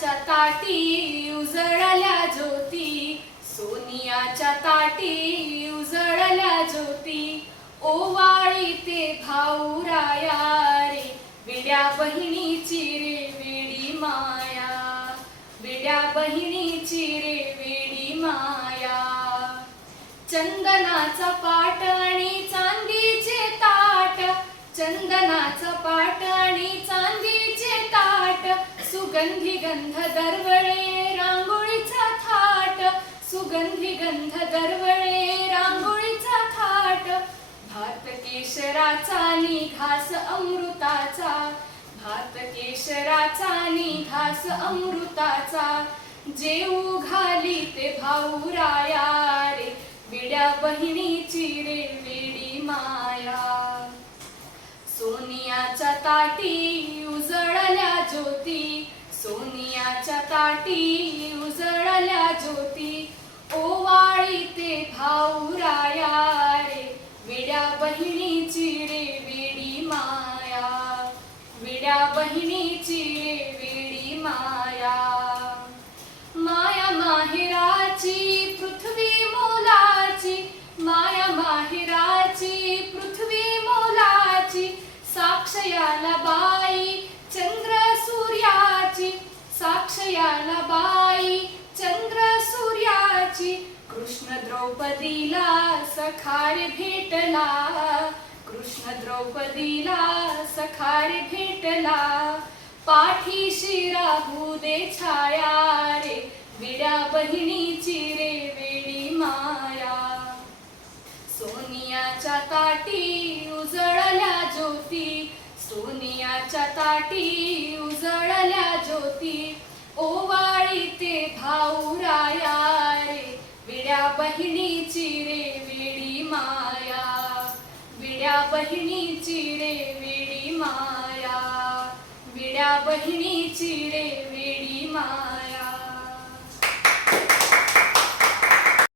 सोनियाच्या ताटी उजळल्या ज्योती सोनियाच्या ताटी उजळल्या ज्योती. ओवाळी ते भाऊराया रे विड्या बहिणीची रे वेडी माया. विड्या बहिणीची रे वेडी माया. चंदनाचा पाट आणि चांदीचे ताट चंदनाचा पाट आणि चांदी सुगंधी गंध दरवळे रांगोळीचा थाट. सुगंधी गंध दरवळे रांगोळीचा थाट. भात केशराचा निघास अमृताचा. भात केशराचा निघास अमृताचा. जेऊ घाली ते भाऊराया रे. बिड्या बहिणीची रे वेडी माया. सोनियाच्या ताटी उजळल्या ज्योती. सोनियाच्या ताटी उजळल्या ज्योती. ओवाळी ते भाऊराया रे. विड्या बहिणीची रे विडी माया. विड्या बहिणी सखार भेटला कृष्ण द्रौपदीला सखार भेटला. पाठीशी राहू दे छाया रे विड्या बहिणीची रे वेडी माया. सोनियाच्या ताटी उजळल्या ज्योती सोनियाच्या ताटी उजळल्या ज्योती. ओवाळी ते भाऊराया राया विड्या बहिणीची रे वेडी माया. विड्या बहिणीची रे वेडी माया. विड्या बहिणीची